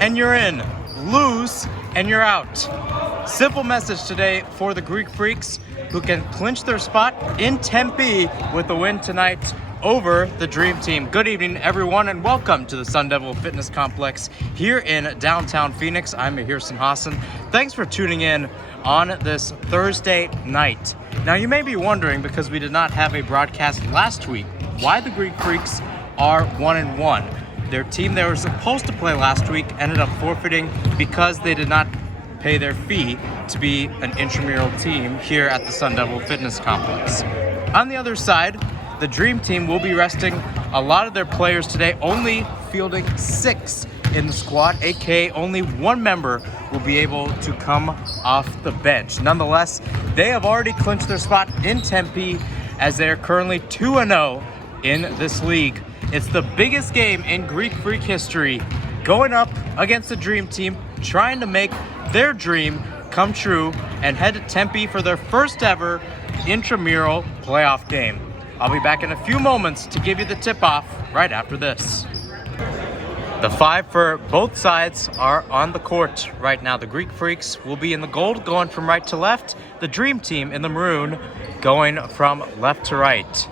and you're in. Lose and you're out. Simple message today for the Greek Freaks, who can clinch their spot in Tempe with a win tonight over the Dream Team. Good evening, everyone, and welcome to the Sun Devil Fitness Complex here in downtown Phoenix. I'm Mahir Hassan. Thanks for tuning in on this Thursday night. Now, you may be wondering, because we did not have a broadcast last week, why the Greek Freaks are 1-1. Their team they were supposed to play last week ended up forfeiting because they did not pay their fee to be an intramural team here at the Sun Devil Fitness Complex. On the other side, the Dream Team will be resting a lot of their players today, only fielding 6 in the squad, aka only one member will be able to come off the bench. Nonetheless, they have already clinched their spot in Tempe as they are currently 2-0 in this league. It's the biggest game in Greek Freak history, going up against the Dream Team, trying to make their dream come true and head to Tempe for their first ever intramural playoff game. I'll be back in a few moments to give you the tip-off right after this. The 5 for both sides are on the court right now. The Greek Freaks will be in the gold, going from right to left. The Dream Team in the maroon, going from left to right.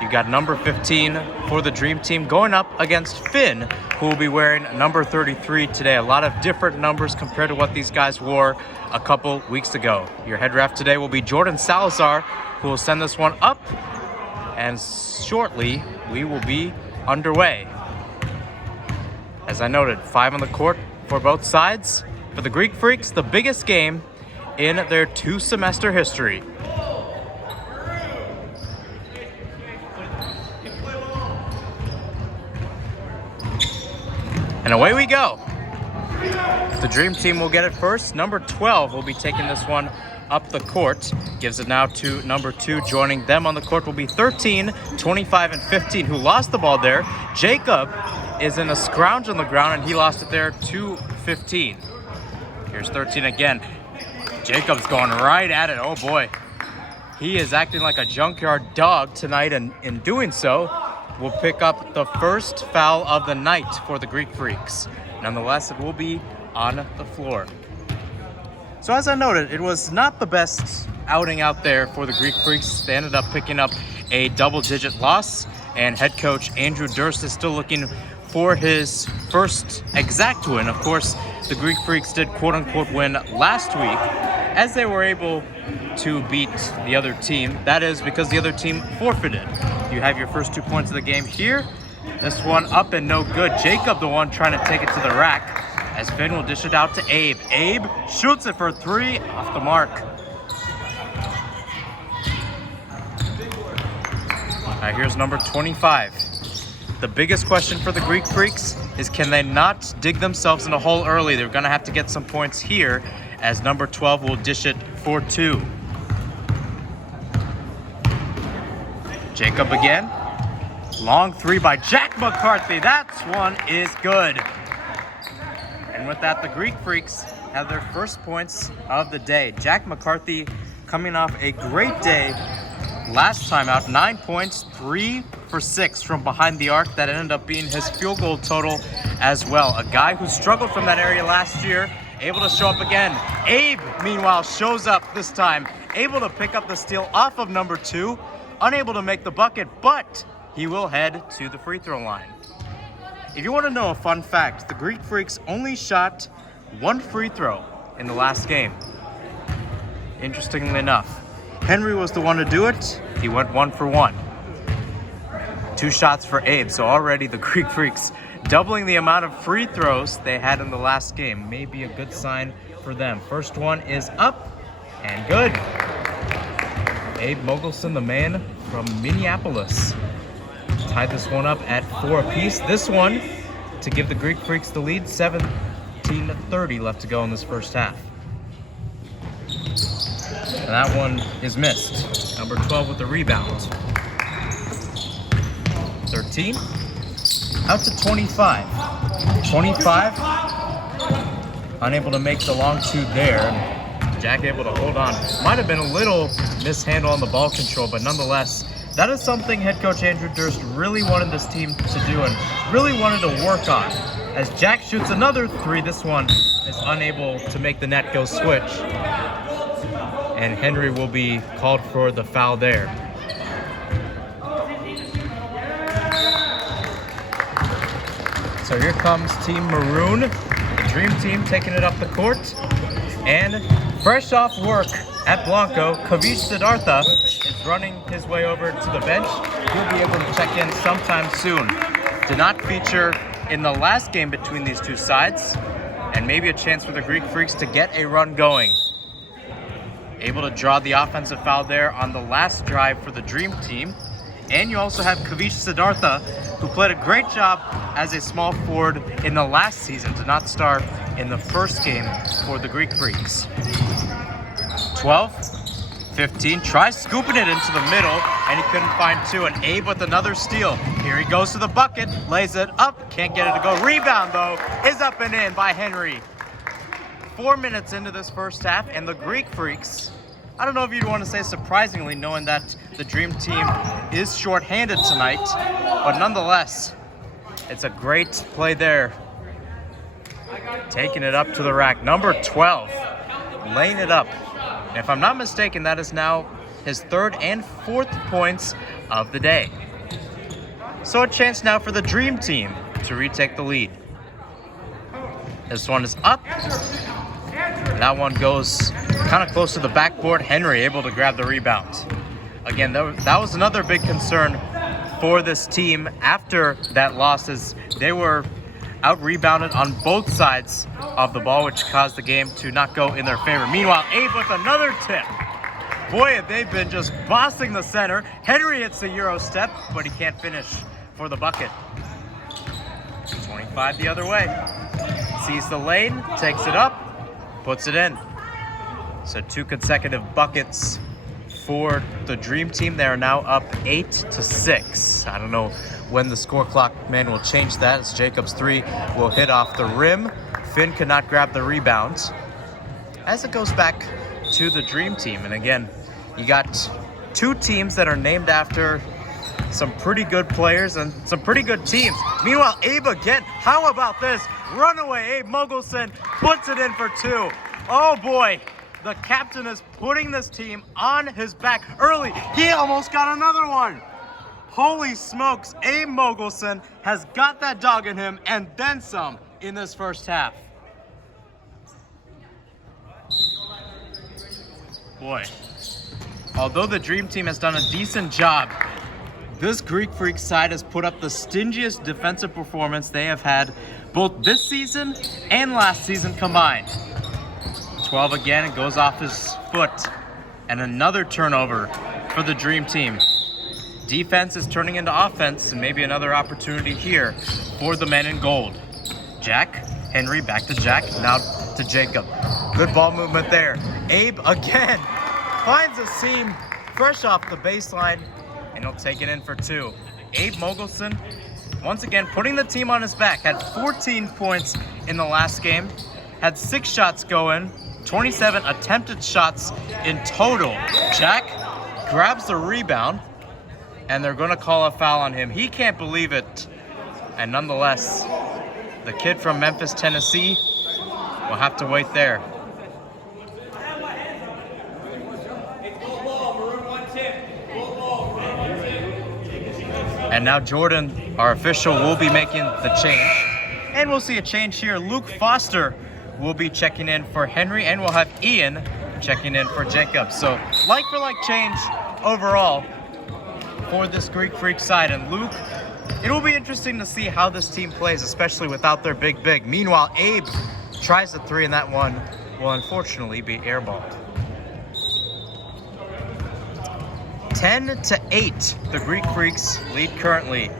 You got number 15 for the Dream Team going up against Finn, who will be wearing number 33 today. A lot of different numbers compared to what these guys wore a couple weeks ago. Your head ref today will be Jordan Salazar, who will send this one up. And shortly, we will be underway. As I noted, 5 on the court for both sides. For the Greek Freaks, the biggest game in their 2-semester history. And away we go. The Dream Team will get it first. Number 12 will be taking this one up the court. Gives it now to number 2. Joining them on the court will be 13, 25, and 15, who lost the ball there. Jacob is in a scrounge on the ground, and he lost it there to 15. Here's 13 again. Jacob's going right at it. Oh boy. He is acting like a junkyard dog tonight, and in doing so, will pick up the first foul of the night for the Greek Freaks. Nonetheless, it will be on the floor. So as I noted, it was not the best outing out there for the Greek Freaks. They ended up picking up a double-digit loss, and head coach Andrew Durst is still looking for his first exact win. Of course, the Greek Freaks did quote-unquote win last week as they were able to beat the other team. That is because the other team forfeited. You have your first 2 points of the game here. This one up and no good. Jacob, the one trying to take it to the rack, as Finn will dish it out to Abe. Abe shoots it for 3 off the mark. Now here's number 25. The biggest question for the Greek Freaks is, can they not dig themselves in a hole early? They're going to have to get some points here, as number 12 will dish it for 2. Jacob again. Long 3 by Jack McCarthy. That one is good. And with that, the Greek Freaks have their first points of the day. Jack McCarthy coming off a great day last time out. 9 points, 3 for 6 from behind the arc. That ended up being his field goal total as well. A guy who struggled from that area last year, able to show up again. Abe, meanwhile, shows up this time, able to pick up the steal off of number 2. Unable to make the bucket, but he will head to the free throw line. If you want to know a fun fact, the Greek Freaks only shot 1 free throw in the last game. Interestingly enough, Henry was the one to do it. He went 1 for 1. 2 shots for Abe, so already the Greek Freaks doubling the amount of free throws they had in the last game. May be a good sign for them. First one is up and good. Abe Mogelson, the man from Minneapolis, tied this one up at 4 apiece. This one to give the Greek Freaks the lead. 17:30 left to go in this first half. And that one is missed. Number 12 with the rebound. 13 out to 25. 25 unable to make the long 2 there. Jack able to hold on. Might have been a little mishandle on the ball control, but nonetheless, that is something head coach Andrew Durst really wanted this team to do and really wanted to work on. as Jack shoots another three. This one is unable to make the net go switch. And Henry will be called for the foul there. So here comes Team Maroon, the Dream Team taking it up the court. And fresh off work at Blanco, Kavish Siddhartha is running his way over to the bench. He'll be able to check in sometime soon. Did not feature in the last game between these two sides, and maybe a chance for the Greek Freaks to get a run going. Able to draw the offensive foul there on the last drive for the Dream Team. And you also have Kavish Siddhartha, who played a great job as a small forward in the last season, did not start in the first game for the Greek Freaks. 12, 15, tries scooping it into the middle, and he couldn't find two. And Abe with another steal. Here he goes to the bucket, lays it up, can't get it to go. Rebound, though, is up and in by Henry. 4 minutes into this first half, and the Greek Freaks, I don't know if you'd want to say surprisingly, knowing that the Dream Team is shorthanded tonight, but nonetheless, it's a great play there. Taking it up to the rack. Number 12, laying it up. And if I'm not mistaken, that is now his third and fourth points of the day. So a chance now for the Dream Team to retake the lead. This one is up. And that one goes kind of close to the backboard. Henry able to grab the rebound. Again, that was another big concern for this team after that loss, as they were out-rebounded on both sides of the ball, which caused the game to not go in their favor. Meanwhile, Abe with another tip. Boy, have they been just bossing the center. Henry hits the Euro step, but he can't finish for the bucket. 25 the other way. Sees the lane, takes it up, puts it in. So 2 consecutive buckets for the Dream Team. They are now up 8-6. I don't know when the score clock man will change that, as Jacob's three will hit off the rim. Finn could not grab the rebound, as it goes back to the Dream Team. And again, you got two teams that are named after some pretty good players and some pretty good teams. Meanwhile, Abe again, how about this? Runaway Abe Mogelson puts it in for 2. Oh boy, the captain is putting this team on his back early. He almost got another one. Holy smokes, Abe Mogelson has got that dog in him and then some in this first half. Boy, although the Dream Team has done a decent job, this Greek Freak side has put up the stingiest defensive performance they have had both this season and last season combined. 12 again, it goes off his foot. And another turnover for the Dream Team. Defense is turning into offense, and maybe another opportunity here for the men in gold. Jack, Henry, back to Jack, now to Jacob. Good ball movement there. Abe again finds a seam fresh off the baseline, and he'll take it in for 2. Abe Mogelson, once again, putting the team on his back. Had 14 points in the last game. Had 6 shots go in. 27 attempted shots in total. Jack grabs the rebound, and they're going to call a foul on him. He can't believe it. And nonetheless, the kid from Memphis, Tennessee, will have to wait there. And now Jordan, our official, will be making the change. And we'll see a change here. Luke Foster will be checking in for Henry, and we'll have Ian checking in for Jacob. So like for like change overall for this Greek Freak side. And Luke, it will be interesting to see how this team plays, especially without their big. Meanwhile, Abe tries the 3, and that one will unfortunately be airballed. 10-8, the Greek Freaks lead currently.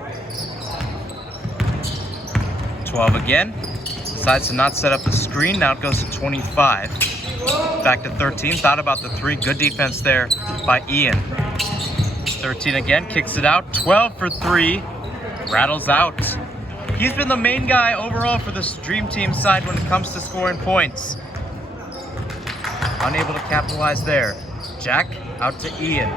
12 again. Decides to not set up the screen. Now it goes to 25. Back to 13. Thought about the 3. Good defense there by Ian. 13 again. Kicks it out. 12 for 3. Rattles out. He's been the main guy overall for this Dream Team side when it comes to scoring points. Unable to capitalize there. Jack out to Ian.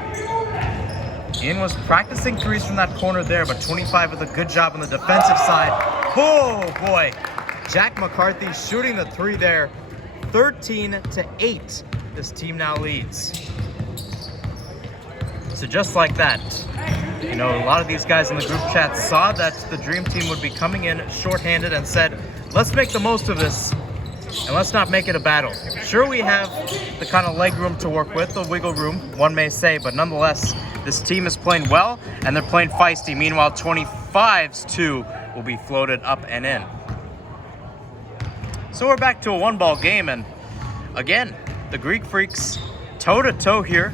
Ian was practicing threes from that corner there, but 25 with a good job on the defensive side. Oh boy, Jack McCarthy shooting the three there. 13-8, this team now leads. So just like that, you know, a lot of these guys in the group chat saw that the Dream Team would be coming in shorthanded and said, let's make the most of this and let's not make it a battle. Sure, we have the kind of leg room to work with, the wiggle room, one may say, but nonetheless, this team is playing well and they're playing feisty. Meanwhile, 25's 2 will be floated up and in. So we're back to a one-ball game, and again, the Greek Freaks toe-to-toe here.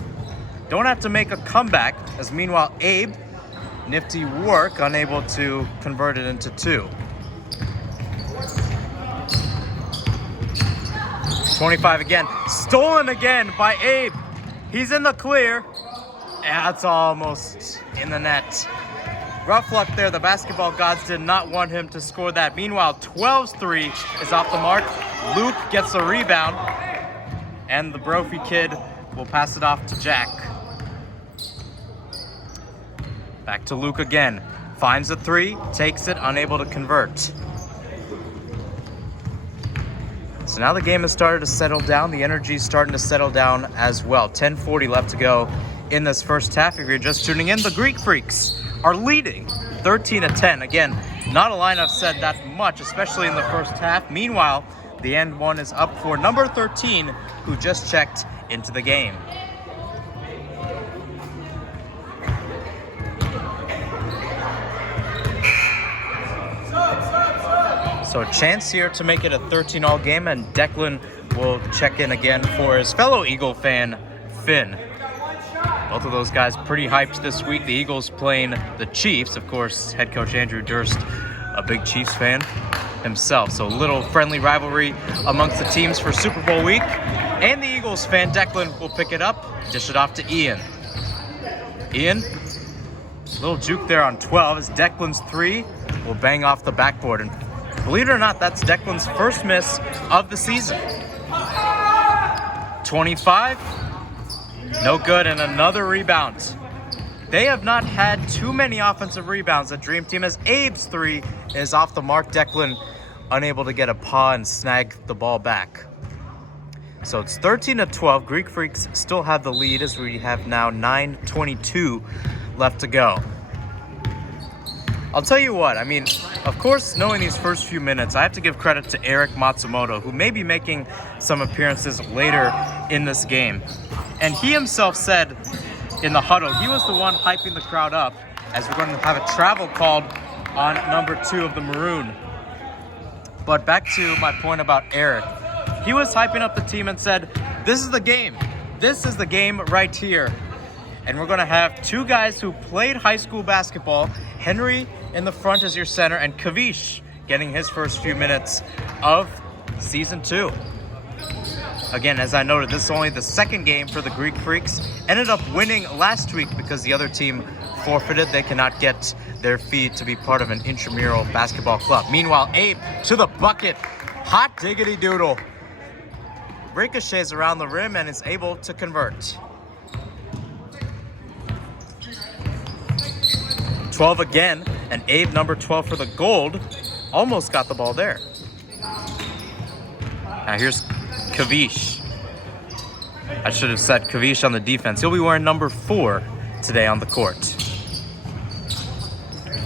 Don't have to make a comeback, as meanwhile, Abe, nifty work, unable to convert it into 2. 25 again, stolen again by Abe. He's in the clear. That's almost in the net. Rough luck there. The basketball gods did not want him to score that. Meanwhile, 12's 3 is off the mark. Luke gets the rebound, and the Brophy kid will pass it off to Jack. Back to Luke again. Finds a 3, takes it, unable to convert. So now the game has started to settle down. The energy is starting to settle down as well. 10:40 left to go in this first half. If you're just tuning in, the Greek Freaks are leading 13-10. Again, not a line I've said that much, especially in the first half. Meanwhile, the end one is up for number 13, who just checked into the game. So a chance here to make it a 13-all game, and Declan will check in again for his fellow Eagle fan, Finn. Both of those guys pretty hyped this week. The Eagles playing the Chiefs. Of course, head coach Andrew Durst, a big Chiefs fan himself. So a little friendly rivalry amongst the teams for Super Bowl week. And the Eagles fan, Declan, will pick it up, dish it off to Ian. Ian, little juke there on 12 as Declan's 3 will bang off the backboard. And believe it or not, that's Declan's first miss of the season. 25. No good, and another rebound. They have not had too many offensive rebounds. The Dream Team, as Abe's 3 is off the mark. Declan unable to get a paw and snag the ball back. So it's 13-12. Greek Freaks still have the lead as we have now 9:22 left to go. I'll tell you what, I mean, of course, knowing these first few minutes, I have to give credit to Eric Matsumoto, who may be making some appearances later in this game. And he himself said in the huddle, he was the one hyping the crowd up as we're going to have a travel called on number 2 of the Maroon. But back to my point about Eric. He was hyping up the team and said, this is the game. This is the game right here. And we're going to have 2 guys who played high school basketball, Henry in the front as your center, and Kavish getting his first few minutes of season 2. Again, as I noted, this is only the second game for the Greek Freaks. Ended up winning last week because the other team forfeited. They cannot get their fee to be part of an intramural basketball club. Meanwhile, Abe to the bucket. Hot diggity doodle. Ricochets around the rim and is able to convert. 12 again, and Abe, number 12 for the gold, almost got the ball there. Now here's Kavish. I should have said Kavish on the defense. He'll be wearing number 4 today on the court.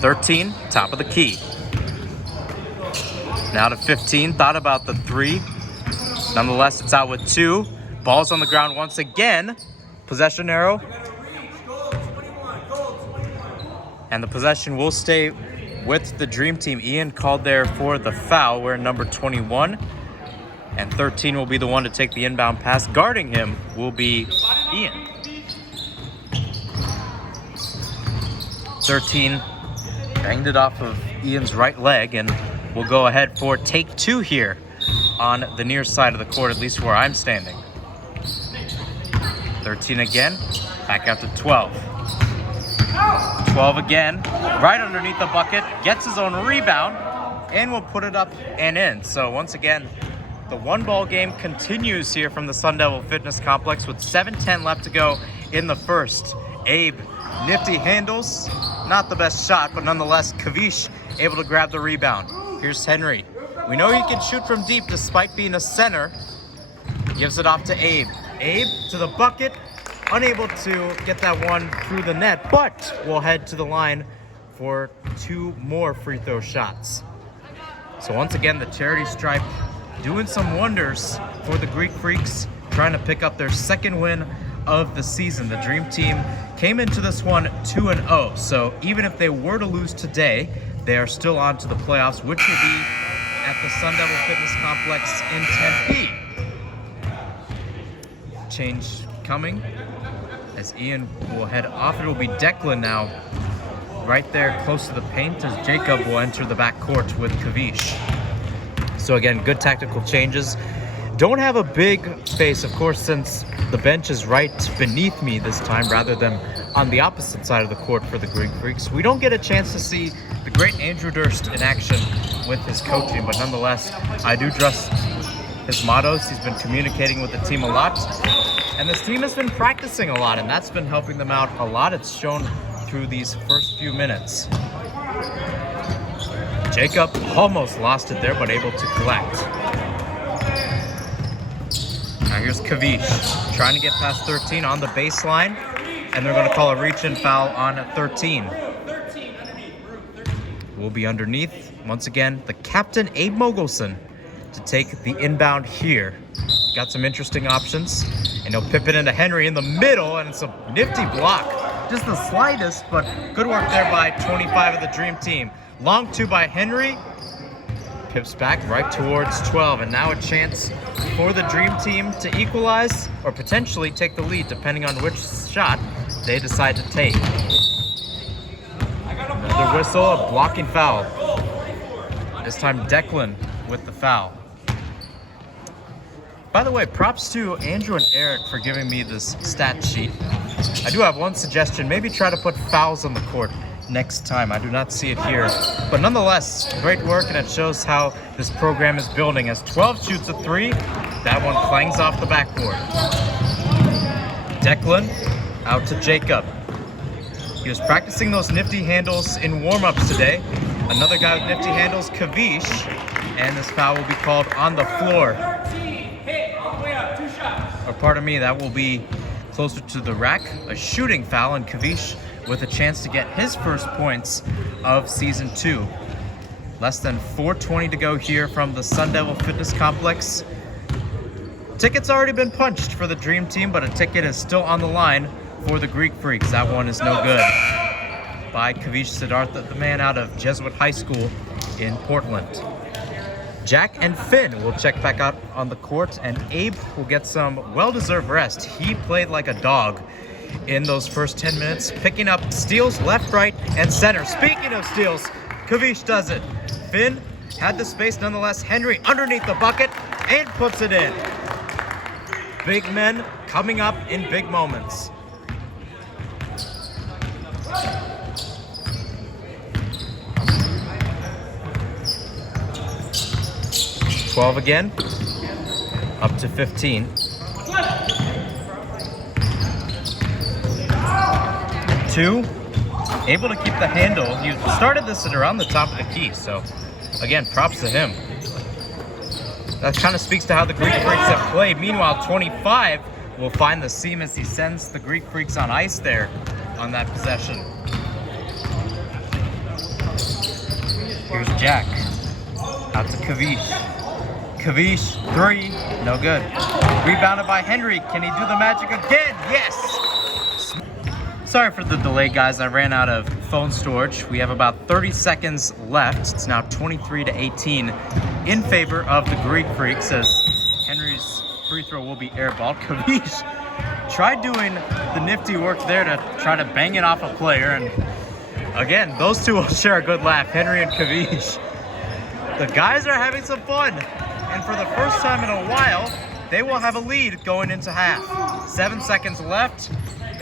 13, top of the key. Now to 15, thought about the 3. Nonetheless, it's out with 2. Ball's on the ground once again. Possession arrow. And the possession will stay with the Dream Team. Ian called there for the foul. We're number 21. And 13 will be the one to take the inbound pass. Guarding him will be Ian. 13 banged it off of Ian's right leg, and we'll go ahead for take 2 here on the near side of the court, at least where I'm standing. 13 again, back out to 12. 12 again, right underneath the bucket, gets his own rebound, and will put it up and in. So once again, the one-ball game continues here from the Sun Devil Fitness Complex with 7:10 left to go in the first. Abe, nifty handles, not the best shot, but nonetheless, Kavish able to grab the rebound. Here's Henry. We know he can shoot from deep despite being a center. Gives it off to Abe. Abe to the bucket. Unable to get that one through the net, but we'll head to the line for 2 more free throw shots. So once again, the charity stripe doing some wonders for the Greek Freaks, trying to pick up their 2nd win of the season. The Dream Team came into this one 2-0, so even if they were to lose today, they are still on to the playoffs, which will be at the Sun Devil Fitness Complex in Tempe. Change coming as Ian will head off. It will be Declan now, right there close to the paint, as Jacob will enter the backcourt with Kavish. So again, good tactical changes. Don't have a big face, of course, since the bench is right beneath me this time rather than on the opposite side of the court for the Greek Freaks. We don't get a chance to see the great Andrew Durst in action with his coaching, but nonetheless, I do trust his mottos. He's been communicating with the team a lot, and this team has been practicing a lot, and that's been helping them out a lot. It's shown through these first few minutes. Jacob almost lost it there, but able to collect. Now here's Kavish, trying to get past 13 on the baseline, and they're going to call a reach-in foul on 13. Will be underneath. Once again, the captain, Abe Mogelson, to take the inbound here. Got some interesting options, and he'll pip it into Henry in the middle, and it's a nifty block. Just the slightest, but good work there by 25 of the Dream Team. Long 2 by Henry. Pips back right towards 12, and now a chance for the Dream Team to equalize or potentially take the lead, depending on which shot they decide to take. Another whistle, a blocking foul. This time Declan with the foul. By the way, props to Andrew and Eric for giving me this stat sheet. I do have one suggestion. Maybe try to put fouls on the court next time. I do not see it here. But nonetheless, great work, and it shows how this program is building. As 12 shoots a 3, that one clangs off the backboard. Declan out to Jacob. He was practicing those nifty handles in warm-ups today. Another guy with nifty handles, Kavish, and this foul will be called on the floor. Or pardon me, that will be closer to the rack. A shooting foul, and Kavish with a chance to get his first points of season 2. Less than 4:20 to go here from the Sun Devil Fitness Complex. Ticket's already been punched for the Dream Team, but a ticket is still on the line for the Greek Freaks. That one is no good. By Kavish Siddhartha, the man out of Jesuit High School in Portland. Jack and Finn will check back out on the court, and Abe will get some well-deserved rest. He played like a dog in those first 10 minutes, picking up steals left, right, and center. Speaking of steals, Kavish does it. Finn had the space nonetheless. Henry underneath the bucket and puts it in. Big men coming up in big moments. $12 again, up to 15. 2, able to keep the handle. He started this at around the top of the key, so again, props to him. That kind of speaks to how the Greek Freaks have played. Meanwhile, 25 will find the seam as he sends the Greek Freaks on ice there on that possession. Here's Jack, out to Kavish. Kavish, 3, no good. Rebounded by Henry. Can he do the magic again? Yes! Sorry for the delay, guys. I ran out of phone storage. We have about 30 seconds left. It's now 23-18 in favor of the Greek Freaks, as Henry's free throw will be airballed. Kavish tried doing the nifty work there to try to bang it off a player, and again, those two will share a good laugh, Henry and Kavish. The guys are having some fun. And for the first time in a while, they will have a lead going into half. 7 seconds left,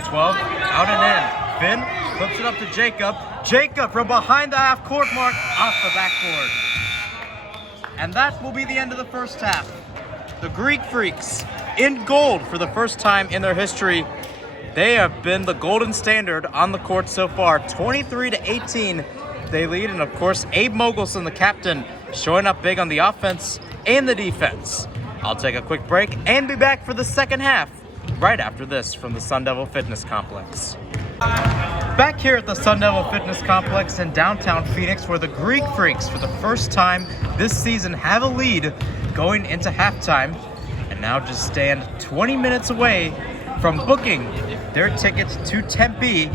12 out and in. Finn flips it up to Jacob. Jacob from behind the half-court mark, off the backboard. And that will be the end of the first half. The Greek Freaks in gold for the first time in their history. They have been the golden standard on the court so far. 23-18, they lead. And of course, Abe Mogelson, the captain, showing up big on the offense and the defense. I'll take a quick break and be back for the second half right after this from the Sun Devil Fitness Complex. Back here at the Sun Devil Fitness Complex in downtown Phoenix, where the Greek Freaks for the first time this season have a lead going into halftime and now just stand 20 minutes away from booking their tickets to Tempe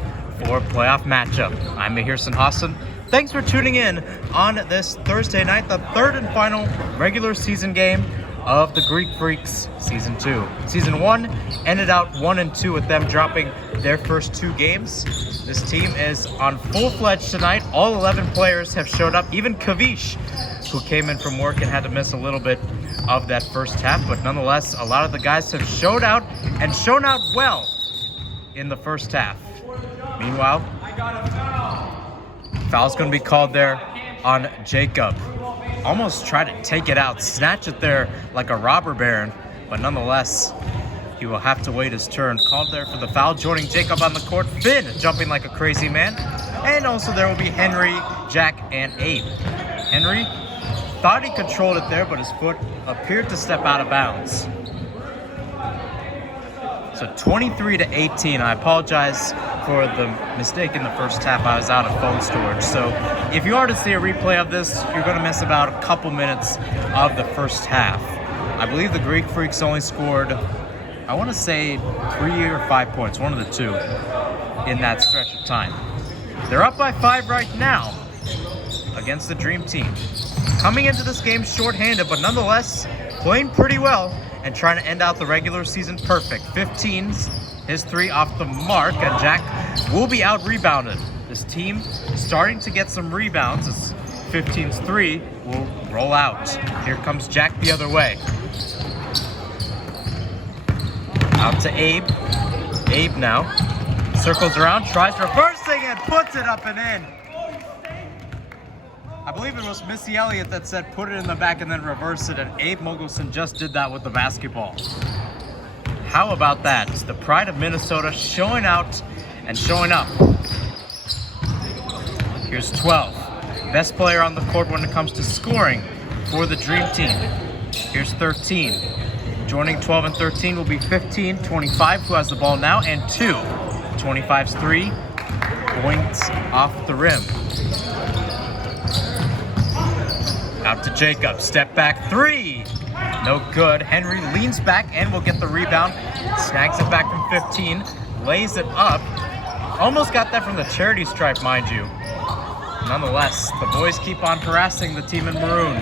for a playoff matchup. I'm Mahirson Hassan. Thanks for tuning in on this Thursday night, the third and final regular season game of the Greek Freaks Season 2. Season 1 ended out 1-2 with them dropping their first 2 games. This team is on full-fledged tonight. All 11 players have showed up, even Kavish, who came in from work and had to miss a little bit of that first half, but nonetheless, a lot of the guys have showed out and shown out well in the first half. Meanwhile, foul's going to be called there on Jacob. Almost tried to take it out, snatch it there like a robber baron, but nonetheless, he will have to wait his turn. Called there for the foul. Joining Jacob on the court, Finn jumping like a crazy man. And also there will be Henry, Jack, and Abe. Henry thought he controlled it there, but his foot appeared to step out of bounds. So 23-18. I apologize for the mistake in the first half. I was out of phone storage. So if you are to see a replay of this, you're going to miss about a couple minutes of the first half. I believe the Greek Freaks only scored, I want to say 3 or 5 points, one of the two, in that stretch of time. They're up by 5 right now against the Dream Team. Coming into this game shorthanded, but nonetheless playing pretty well and trying to end out the regular season perfect. 15's his 3 off the mark, and Jack will be out-rebounded. This team starting to get some rebounds as 15's 3 will roll out. Here comes Jack the other way. Out to Abe. Abe now circles around, tries reversing and puts it up and in. I believe it was Missy Elliott that said put it in the back and then reverse it, and Abe Mogelson just did that with the basketball. How about that? It's the pride of Minnesota showing out and showing up. Here's 12. Best player on the court when it comes to scoring for the Dream Team. Here's 13. Joining 12 and 13 will be 15, 25, who has the ball now, and 2. 25's 3 points off the rim. Out to Jacob, step back 3. No good. Henry leans back and will get the rebound. Snags it back from 15, lays it up. Almost got that from the charity stripe, mind you. Nonetheless, the boys keep on harassing the team in maroon.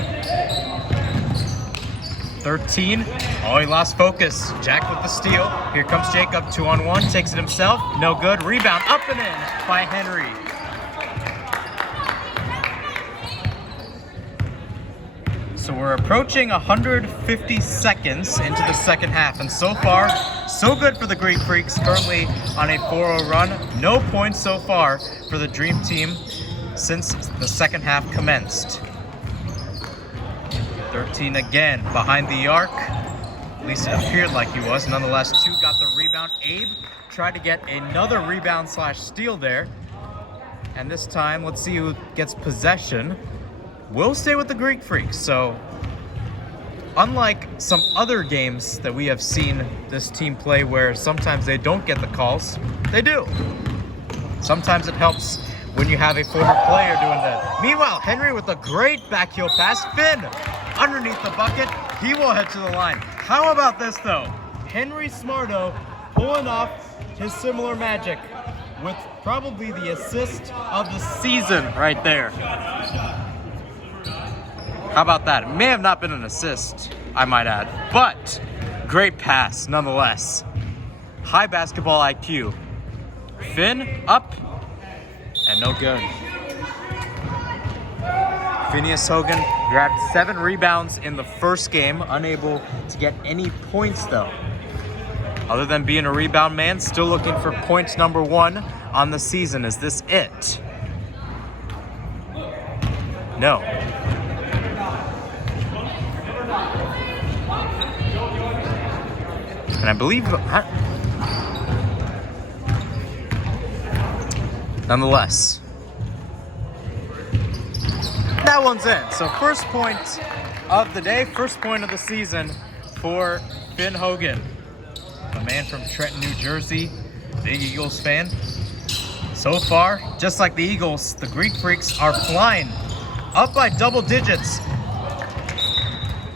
13. Oh, he lost focus. Jack with the steal. Here comes Jacob, 2-on-1, takes it himself. No good. Rebound up and in by Henry. So we're approaching 150 seconds into the second half, and so far, so good for the Greek Freaks, currently on a 4-0 run. No points so far for the Dream Team since the second half commenced. 13 again, behind the arc. At least it appeared like he was. Nonetheless, 2 got the rebound. Abe tried to get another rebound / steal there. And this time, let's see who gets possession. We'll stay with the Greek Freaks. So, unlike some other games that we have seen this team play where sometimes they don't get the calls, they do. Sometimes it helps when you have a former player doing that. Meanwhile, Henry with a great back heel pass. Finn underneath the bucket. He will head to the line. How about this, though? Henry Smarto pulling off his similar magic with probably the assist of the season right there. How about that? It may have not been an assist, I might add, but great pass nonetheless. High basketball IQ. Finn up and no good. Phineas Hogan grabbed 7 rebounds in the first game, unable to get any points though. Other than being a rebound man, still looking for points number 1 on the season. Is this it? No. And I believe, nonetheless. that one's in. So first point of the day, first point of the season for Finn Hogan, a man from Trenton, New Jersey, big Eagles fan. So far, just like the Eagles, the Greek Freaks are flying up by double digits.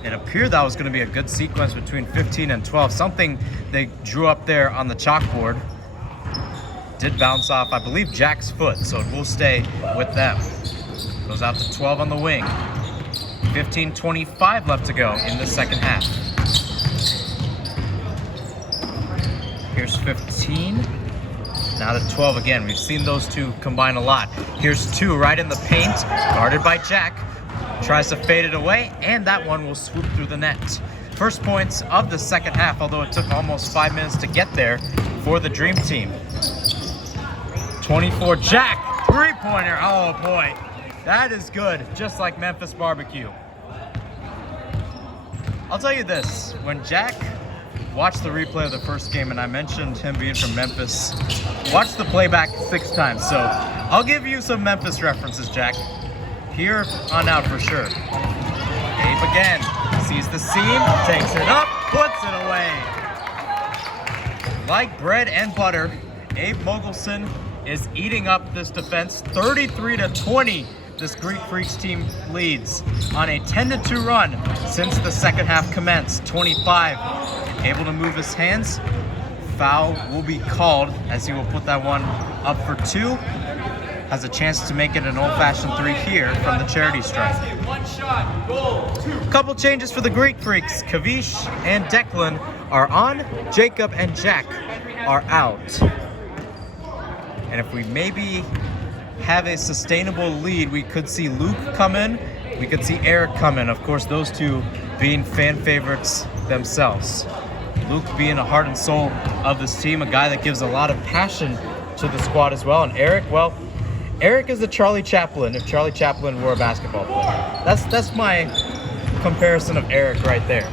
It appeared that was going to be a good sequence between 15 and 12, something they drew up there on the chalkboard. Did bounce off, I believe, Jack's foot, so it will stay with them. Goes out to 12 on the wing. 15:25 left to go in the second half. Here's 15. Now to 12 again. We've seen those two combine a lot. Here's 2 right in the paint, guarded by Jack. Tries to fade it away, and that one will swoop through the net. First points of the second half, although it took almost 5 minutes to get there for the Dream Team. 24, Jack, three-pointer. Oh boy, that is good, just like Memphis barbecue. I'll tell you this, when Jack watched the replay of the first game, and I mentioned him being from Memphis, watched the playback 6 times, so I'll give you some Memphis references, Jack. Here on out for sure. Abe again, sees the seam, takes it up, puts it away. Like bread and butter, Abe Mogelson is eating up this defense. 33-20, this Greek Freaks team leads on a 10-2 run since the second half commenced. 25, able to move his hands. Foul will be called as he will put that one up for 2. Has a chance to make it an old-fashioned 3 here from the charity stripe. One shot, goal, 2. Couple changes for the Greek Freaks. Kavish and Declan are on. Jacob and Jack are out. And if we maybe have a sustainable lead, we could see Luke come in. We could see Eric come in. Of course, those two being fan favorites themselves. Luke being a heart and soul of this team, a guy that gives a lot of passion to the squad as well. And Eric, well, Eric is the Charlie Chaplin if Charlie Chaplin were a basketball player. That's my comparison of Eric right there.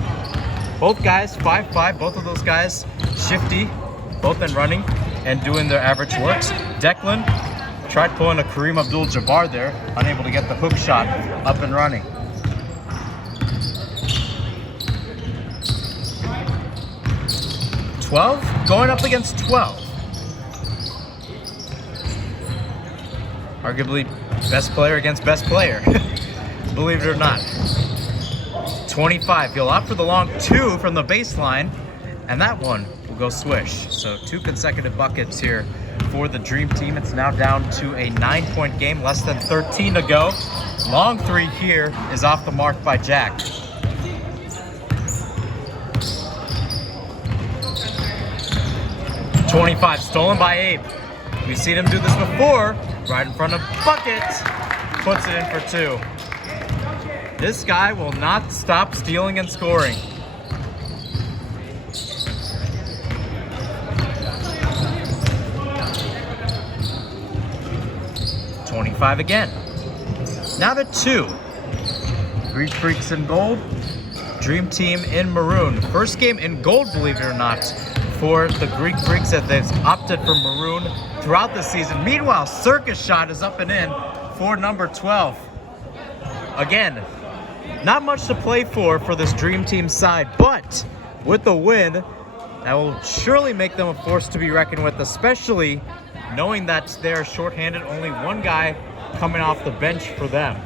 Both guys, 5'5", both of those guys, shifty, both in running and doing their average works. Declan tried pulling a Kareem Abdul-Jabbar there, unable to get the hook shot up and running. $12 going up against 12. Arguably best player against best player, believe it or not. 25, he'll opt for the long 2 from the baseline, and that one will go swish. So 2 consecutive buckets here for the Dream Team. It's now down to a 9-point game, less than 13 to go. Long 3 here is off the mark by Jack. $25, stolen by Abe. We've seen him do this before, right in front of bucket, puts it in for 2. This guy will not stop stealing and scoring. $25 again. Now to 2. Greek Freaks in gold, Dream Team in maroon. First game in gold, believe it or not, for the Greek Freaks that they've opted for maroon throughout the season. Meanwhile, Circus Shot is up and in for number 12. Again, not much to play for this Dream Team side, but with the win, that will surely make them a force to be reckoned with, especially knowing that they're shorthanded, only one guy coming off the bench for them.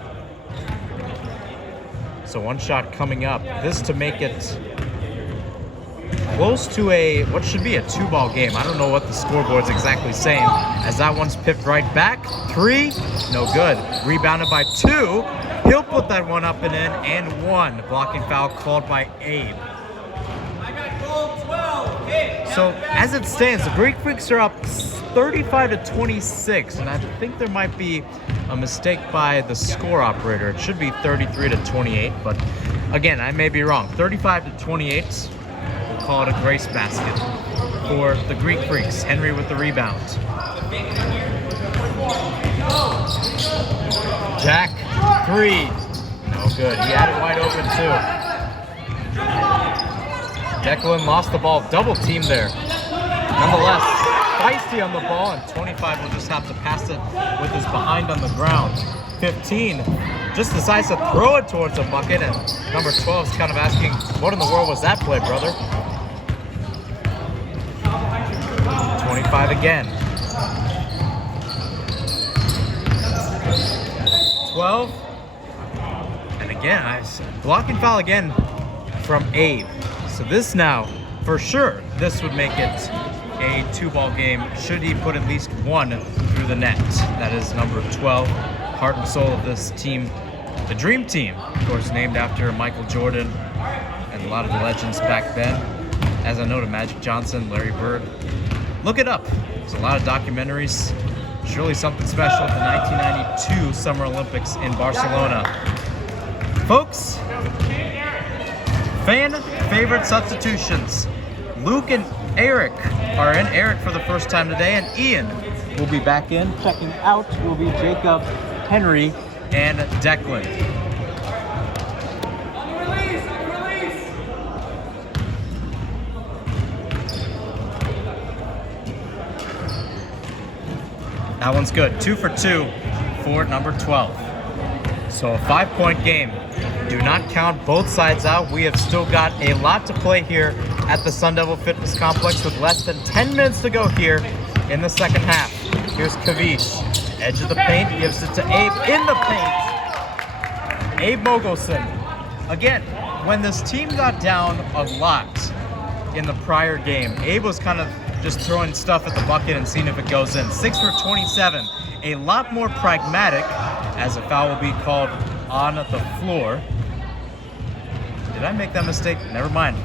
So 1 shot coming up. This to make it close to what should be a 2-ball game. I don't know what the scoreboard's exactly saying, as that one's pipped right back. 3, no good. Rebounded by 2. He'll put that one up and in, and 1. Blocking foul called by Abe. I got goal 12. Hit. So as it stands, the Greek Freaks are up 35-26, and I think there might be a mistake by the score operator. It should be 33-28, but again, I may be wrong. 35-28. We'll call it a grace basket for the Greek Freaks. Henry with the rebound. Jack, 3. No good. He had it wide open too. Declan lost the ball. Double team there. Nonetheless, feisty on the ball, and 25 will just have to pass it with his behind on the ground. 15, just decides to throw it towards the bucket, and number 12 is kind of asking, what in the world was that play, brother? 25 again. 12. And again, blocking foul again from Abe. So this now, for sure, this would make it a 2-ball game should he put at least one through the net. That is number 12, heart and soul of this team, the Dream Team, of course, named after Michael Jordan and a lot of the legends back then. As I noted, Magic Johnson, Larry Bird. Look it up. There's a lot of documentaries. Surely something special at the 1992 Summer Olympics in Barcelona. Folks, fan favorite substitutions. Luke and Eric are in. Eric for the first time today, and Ian will be back in. Checking out will be Jacob, Henry, and Declan. That one's good. 2 for 2 for number 12. So a 5-point game. Do not count both sides out. We have still got a lot to play here at the Sun Devil Fitness Complex with less than 10 minutes to go here in the second half. Here's Kavish. Edge of the paint, gives it to Abe in the paint. Abe Mogelson. Again, when this team got down a lot in the prior game, Abe was kind of just throwing stuff at the bucket and seeing if it goes in. 6 for 27. A lot more pragmatic, as a foul will be called on the floor. Did I make that mistake? Never mind.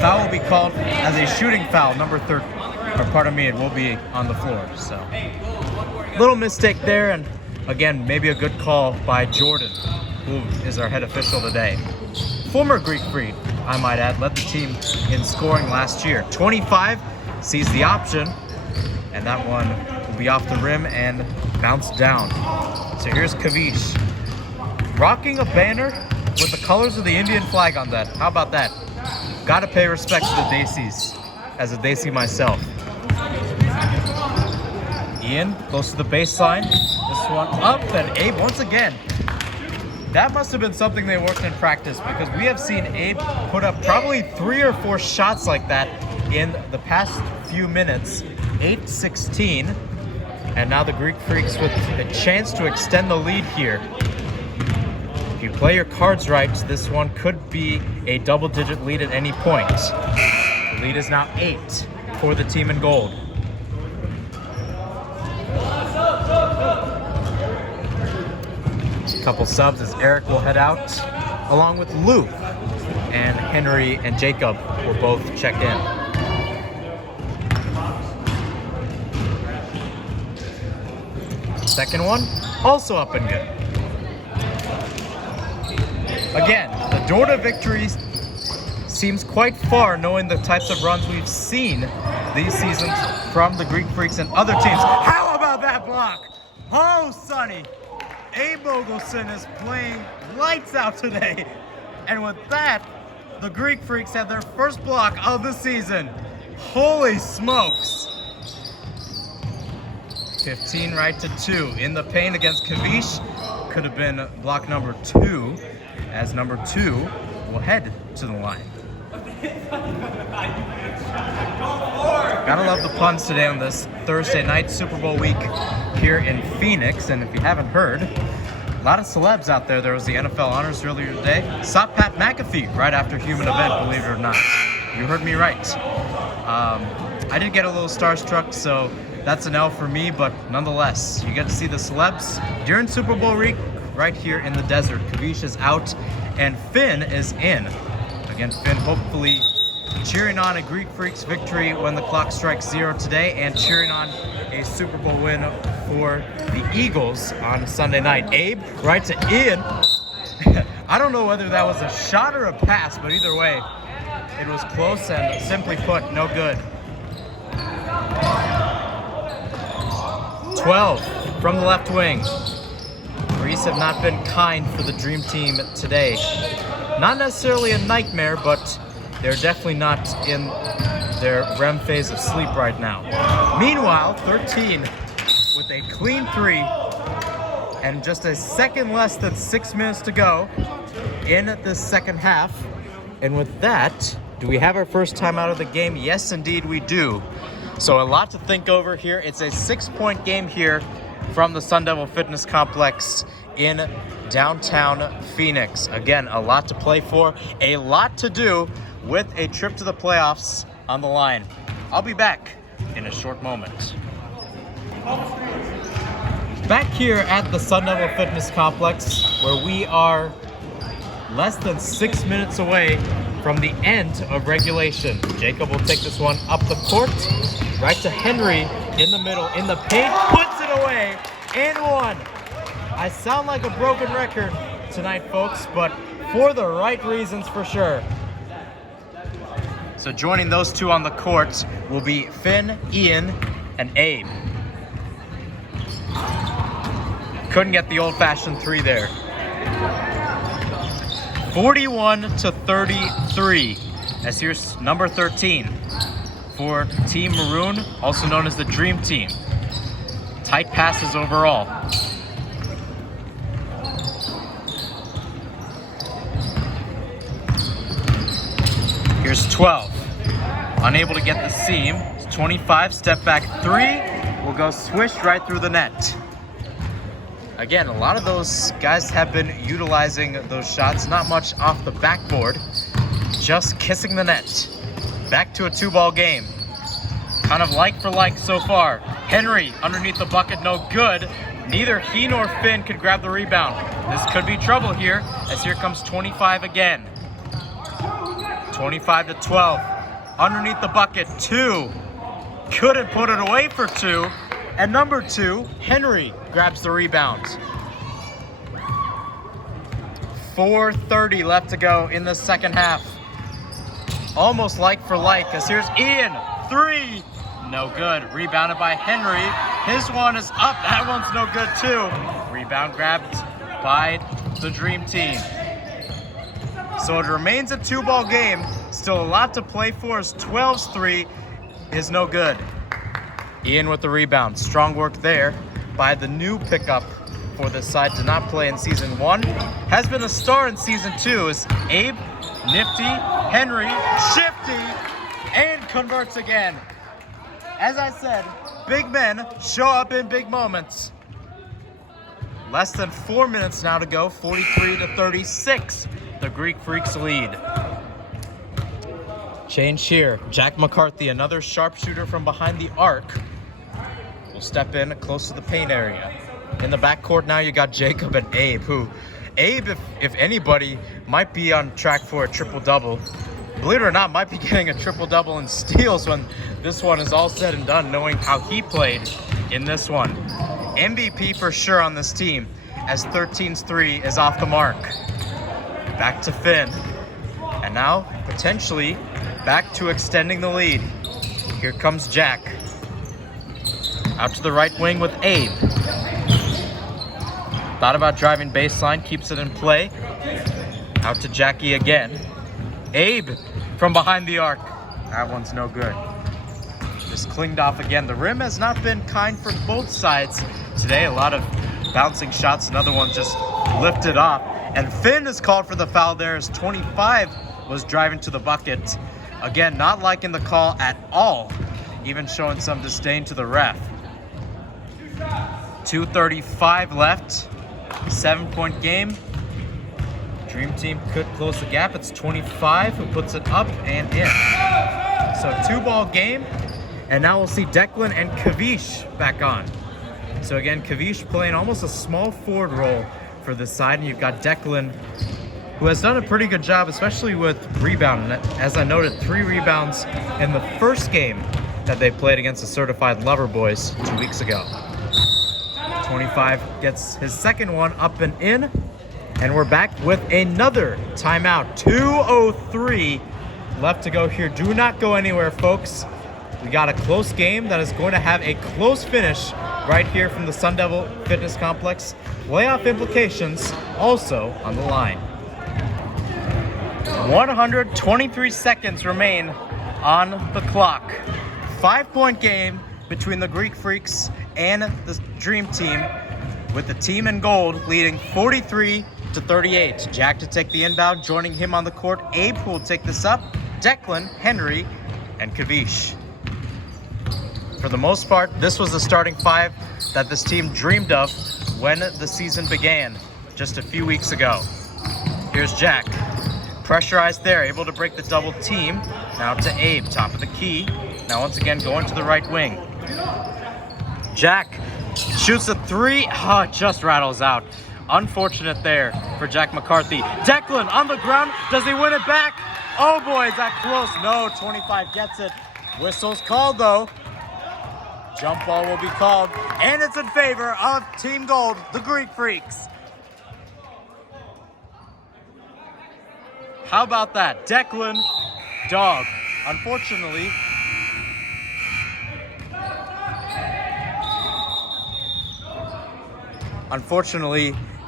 Foul will be called as a shooting foul, number 30. Or pardon me, it will be on the floor. So, little mistake there, and again, maybe a good call by Jordan, who is our head official today. Former Greek Freak, I might add, led the team in scoring last year. 25 sees the option, and that one will be off the rim and bounce down. So here's Kavish, rocking a banner with the colors of the Indian flag on that. How about that? Gotta pay respect to the Daisies, as a Daisy myself. Ian, close to the baseline. This one up, and Abe once again. That must have been something they worked in practice, because we have seen Abe put up probably 3 or 4 shots like that in the past few minutes. 8-16, and now the Greek Freaks with a chance to extend the lead here. If you play your cards right, this one could be a double-digit lead at any point. The lead is now 8 for the team in gold. Couple subs as Eric will head out, along with Luke, and Henry and Jacob will both check in. Second one, also up and good. Again, the door to victory seems quite far, knowing the types of runs we've seen these seasons from the Greek Freaks and other teams. How about that block? Oh, Sonny! Abe Mogelson is playing lights out today. And with that, the Greek Freaks have their first block of the season. Holy smokes. 15 right to 2. In the paint against Kavish. Could have been block number 2, as number 2 will head to the line. Gotta love the puns today on this Thursday night Super Bowl week here in Phoenix. And if you haven't heard, a lot of celebs out there. There was the NFL Honors earlier today. Saw Pat McAfee right after Human Event, believe it or not. You heard me right. I did get a little starstruck, so that's an L for me, but nonetheless, you get to see the celebs during Super Bowl week right here in the desert. Kavish is out, and Finn is in. Again, Finn hopefully cheering on a Greek Freaks victory when the clock strikes 0 today, and cheering on a Super Bowl win for the Eagles on Sunday night. Abe right to Ian. I don't know whether that was a shot or a pass, but either way, it was close and simply put, no good. 12 from the left wing. Greece have not been kind for the Dream Team today. Not necessarily a nightmare, but they're definitely not in their REM phase of sleep right now. Meanwhile, 13 with a clean 3, and just a second less than 6 minutes to go in the second half. And with that, do we have our first time out of the game? Yes, indeed we do. So a lot to think over here. It's a 6-point game here from the Sun Devil Fitness Complex in downtown Phoenix. Again, a lot to play for, a lot to do with a trip to the playoffs on the line. I'll be back in a short moment. Back here at the Sun Devil Fitness Complex, where we are less than 6 minutes away from the end of regulation. Jacob will take this one up the court, right to Henry in the middle, in the paint, puts it away, and one. I sound like a broken record tonight, folks, but for the right reasons for sure. So joining those two on the court will be Finn, Ian, and Abe. Couldn't get the old-fashioned three there. 41-33, as here's number 13 for Team Maroon, also known as the Dream Team. Tight passes overall. Here's 12, unable to get the seam. 25, step back three, will go swish right through the net. Again, a lot of those guys have been utilizing those shots, not much off the backboard, just kissing the net. Back to a 2-ball game. Kind of like for like so far. Henry underneath the bucket, no good. Neither he nor Finn could grab the rebound. This could be trouble here, as here comes 25 again. 25-12, underneath the bucket, 2. Couldn't put it away for 2. And number 2, Henry grabs the rebound. 4:30 left to go in the second half. Almost like for like, as here's Ian, 3. No good, rebounded by Henry. His one is up, that one's no good too. Rebound grabbed by the Dream Team. So it remains a 2-ball game. Still a lot to play for, as 12's 3 is no good. Ian with the rebound. Strong work there by the new pickup for this side. Did not play in Season 1. Has been a star in Season 2 is Abe, nifty, Henry, shifty, and converts again. As I said, big men show up in big moments. Less than 4 minutes now to go. 43-36. The Greek Freaks lead. Change here. Jack McCarthy, another sharpshooter from behind the arc, will step in close to the paint area. In the backcourt now, you got Jacob and Abe, who, Abe, if anybody, might be on track for a triple-double. Believe it or not, might be getting a triple-double in steals when this one is all said and done, knowing how he played in this one. MVP for sure on this team, as 13's 3 is off the mark. Back to Finn. And now, potentially, back to extending the lead. Here comes Jack. Out to the right wing with Abe. Thought about driving baseline, keeps it in play. Out to Jackie again. Abe from behind the arc. That one's no good. Just clinged off again. The rim has not been kind for both sides today. A lot of bouncing shots. Another one just lifted off. And Finn is called for the foul there, as 25 was driving to the bucket. Again, not liking the call at all, even showing some disdain to the ref. 2:35 left, 7-point game. Dream Team could close the gap. It's 25 who puts it up and in. So 2-ball game, and now we'll see Declan and Kavish back on. So again, Kavish playing almost a small forward role for this side, and you've got Declan, who has done a pretty good job, especially with rebounding. As I noted, 3 rebounds in the first game that they played against the Certified Lover Boys 2 weeks ago. 25 gets his second one up and in, and we're back with another timeout. 2:03 left to go here. Do not go anywhere, folks. We got a close game that is going to have a close finish right here from the Sun Devil Fitness Complex. Playoff implications also on the line. 123 seconds remain on the clock. 5-point game between the Greek Freaks and the Dream Team. with the team in gold leading 43-38. Jack to take the inbound. Joining him on the court, Abe, who will take this up, Declan, Henry, and Kavish. For the most part, this was the starting five that this team dreamed of when the season began just a few weeks ago. Here's Jack. Pressurized there, able to break the double team. Now to Abe, top of the key. Now once again going to the right wing. Jack shoots a three. Oh, just rattles out. Unfortunate there for Jack McCarthy. Declan on the ground. Does he win it back? Oh boy, is that close? No, 25 gets it. Whistle's called though. Jump ball will be called, and it's in favor of Team Gold, the Greek Freaks. How about that? Declan, dog. Unfortunately,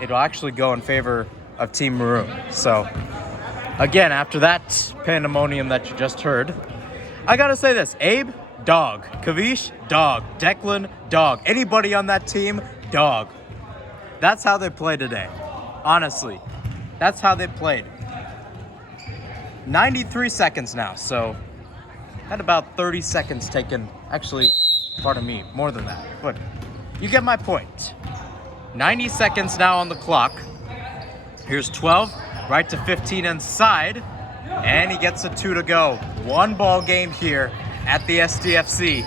it'll actually go in favor of Team Maroon. So, again, after that pandemonium that you just heard, I gotta say this. Abe, dog. Kavish, dog. Declan, dog. Anybody on that team, dog. That's how they play today. Honestly, that's how they played. 93 seconds now, so had about 30 seconds taken. Actually, pardon me, more than that, but you get my point. 90 seconds now on the clock. Here's 12, right to 15 inside, and he gets a 2 to go. One ball game here at the SDFC.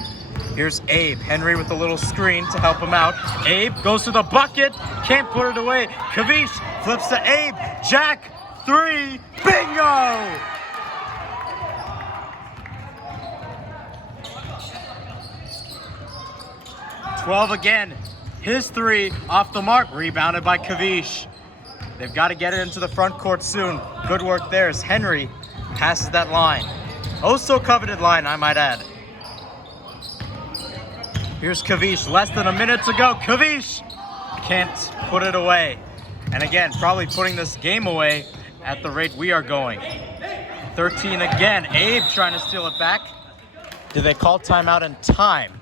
Here's Abe. Henry with a little screen to help him out. Abe goes to the bucket, can't put it away. Kavish flips to Abe. Jack, 3, bingo! "12 again. His 3 off the mark, rebounded by Kavish. They've got to get it into the front court soon. Good work there as Henry passes that line. Oh, so coveted line, I might add. Here's Kavish, less than a minute to go. Kavish can't put it away. And again, probably putting this game away at the rate we are going. 13 again. Abe trying to steal it back. Did they call timeout in time?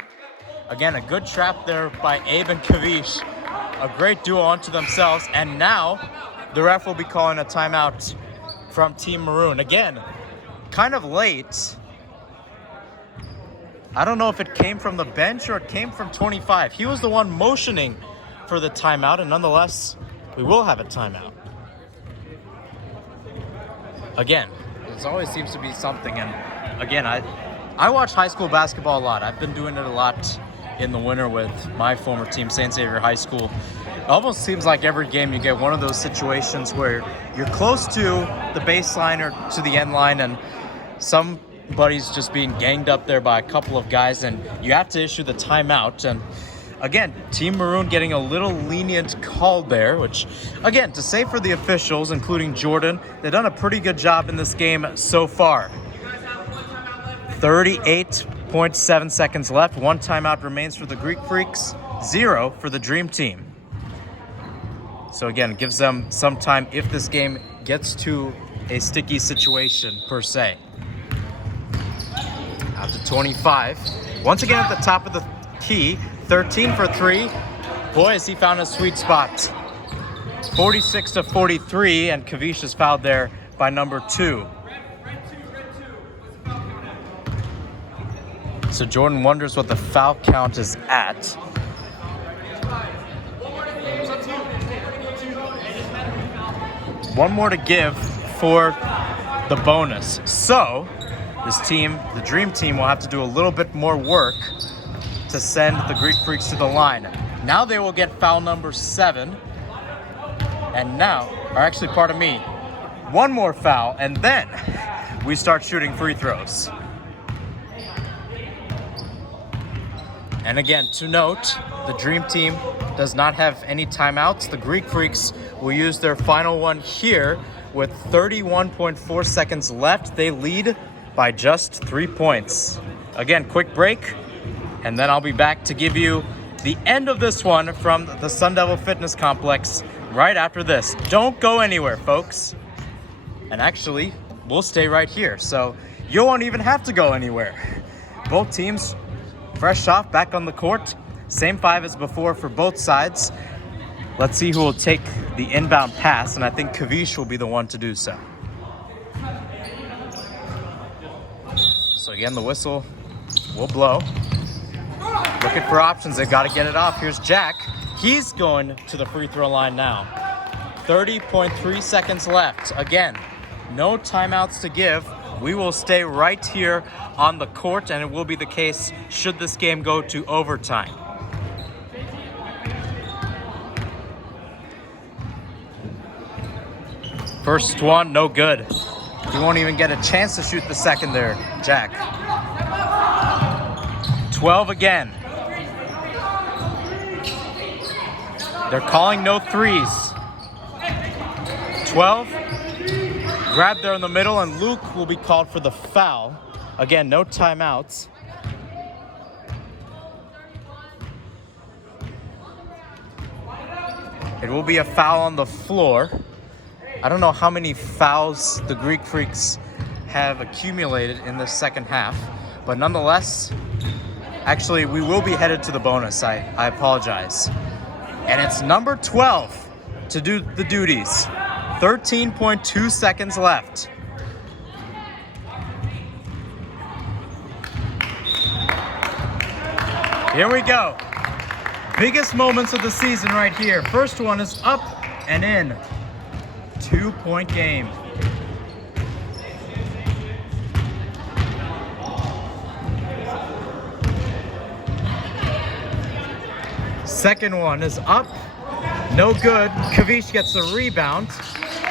Again, a good trap there by Abe and Kavish. A great duo unto themselves. And now the ref will be calling a timeout from Team Maroon. Again, kind of late. I don't know if it came from the bench or it came from 25. He was the one motioning for the timeout, and nonetheless, we will have a timeout. Again, there always seems to be something, and again, I watch high school basketball a lot. I've been doing it a lot in the winter with my former team, St. Xavier High School. It almost seems like every game you get one of those situations where you're close to the baseline or to the end line, and somebody's just being ganged up there by a couple of guys, and you have to issue the timeout. And again, Team Maroon getting a little lenient call there, which, again, to say for the officials, including Jordan, they've done a pretty good job in this game so far. 38.7 seconds left. 1 timeout remains for the Greek Freaks, 0 for the Dream Team. So again, it gives them some time if this game gets to a sticky situation, per se. Out to 25. Once again at the top of the key, 13 for 3. Boy, has he found a sweet spot. 46-43, and Kavish is fouled there by number 2. So Jordan wonders what the foul count is at. One more to give for the bonus. So this team, the Dream Team, will have to do a little bit more work to send the Greek Freaks to the line. Now they will get foul number 7. And now, or actually, pardon me, one more foul, and then we start shooting free throws. And again, to note, the Dream Team does not have any timeouts. The Greek Freaks will use their final one here with 31.4 seconds left. They lead by just 3 points. Again, quick break, and then I'll be back to give you the end of this one from the Sun Devil Fitness Complex right after this. Don't go anywhere, folks. And actually, we'll stay right here, so you won't even have to go anywhere. Both teams fresh off, back on the court. Same 5 as before for both sides. Let's see who will take the inbound pass, and I think Kavish will be the one to do so. So again, the whistle will blow. Looking for options, they've got to get it off. Here's Jack. He's going to the free throw line now. 30.3 seconds left. Again, no timeouts to give. We will stay right here on the court, and it will be the case should this game go to overtime. First one, no good. He won't even get a chance to shoot the second there, Jack. 12 again. They're calling no threes. 12. Grab there in the middle, and Luke will be called for the foul. Again, no timeouts. It will be a foul on the floor. I don't know how many fouls the Greek Freaks have accumulated in the second half, but nonetheless, actually, we will be headed to the bonus. I apologize. And it's number 12 to do the duties. 13.2 seconds left. Here we go. Biggest moments of the season right here. First one is up and in. 2-point game. Second one is up. No good. Kavish gets the rebound.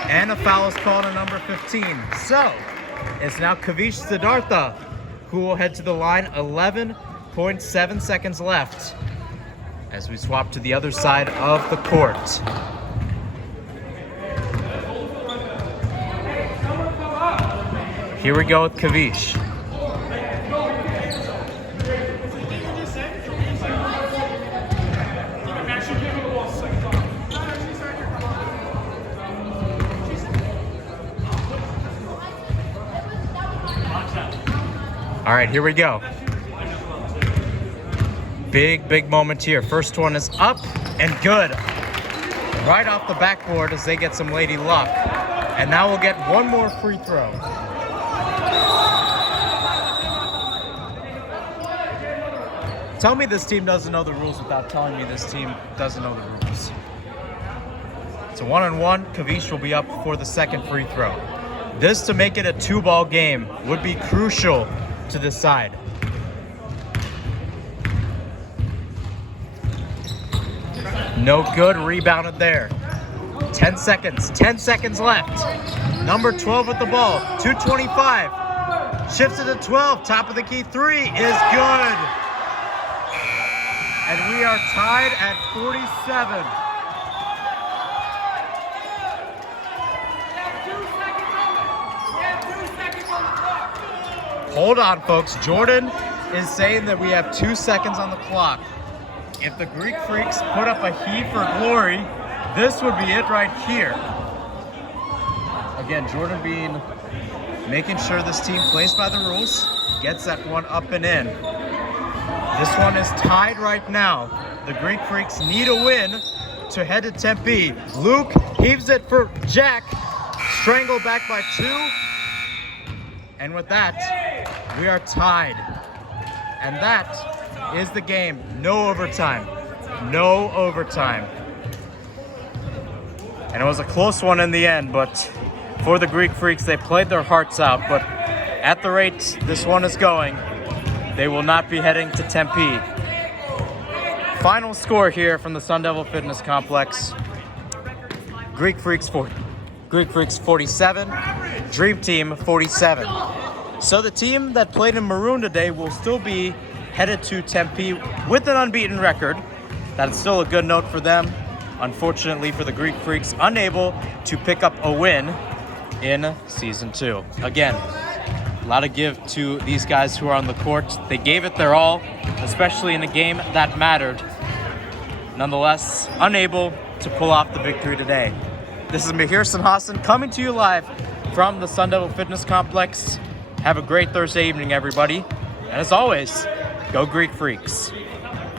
And a foul is called on number 15. So, it's now Kavish Siddhartha who will head to the line. 11.7 seconds left as we swap to the other side of the court. Here we go with Kavish. All right, here we go. Big moment here. First one is up and good. Right off the backboard as they get some lady luck. And now we'll get one more free throw. Tell me this team doesn't know the rules without telling me this team doesn't know the rules. It's a 1-on-1. Kavish will be up for the second free throw. This, to make it a 2-ball game, would be crucial to decide. No good, rebounded there. 10 seconds left. Number 12 with the ball, 2:25. Shifts it to 12, top of the key, 3 is good. And we are tied at 47. Hold on, folks. Jordan is saying that we have 2 seconds on the clock. If the Greek Freaks put up a heave for glory, this would be it right here. Again, Jordan making sure this team plays by the rules, gets that one up and in. This one is tied right now. The Greek Freaks need a win to head to Tempe. Luke heaves it for Jack. Strangled back by 2. And with that, we are tied. And that is the game. No overtime. No overtime. And it was a close one in the end, but for the Greek Freaks, they played their hearts out. But at the rate this one is going, they will not be heading to Tempe. Final score here from the Sun Devil Fitness Complex. Greek Freaks 47, Dream Team 47. So the team that played in maroon today will still be headed to Tempe with an unbeaten record. That's still a good note for them. Unfortunately for the Greek Freaks, unable to pick up a win in Season 2. Again, a lot of give to these guys who are on the court. They gave it their all, especially in a game that mattered. Nonetheless, unable to pull off the victory today. This is Mihir Sinhasan coming to you live from the Sun Devil Fitness Complex. Have a great Thursday evening, everybody. And as always, go Greek Freaks.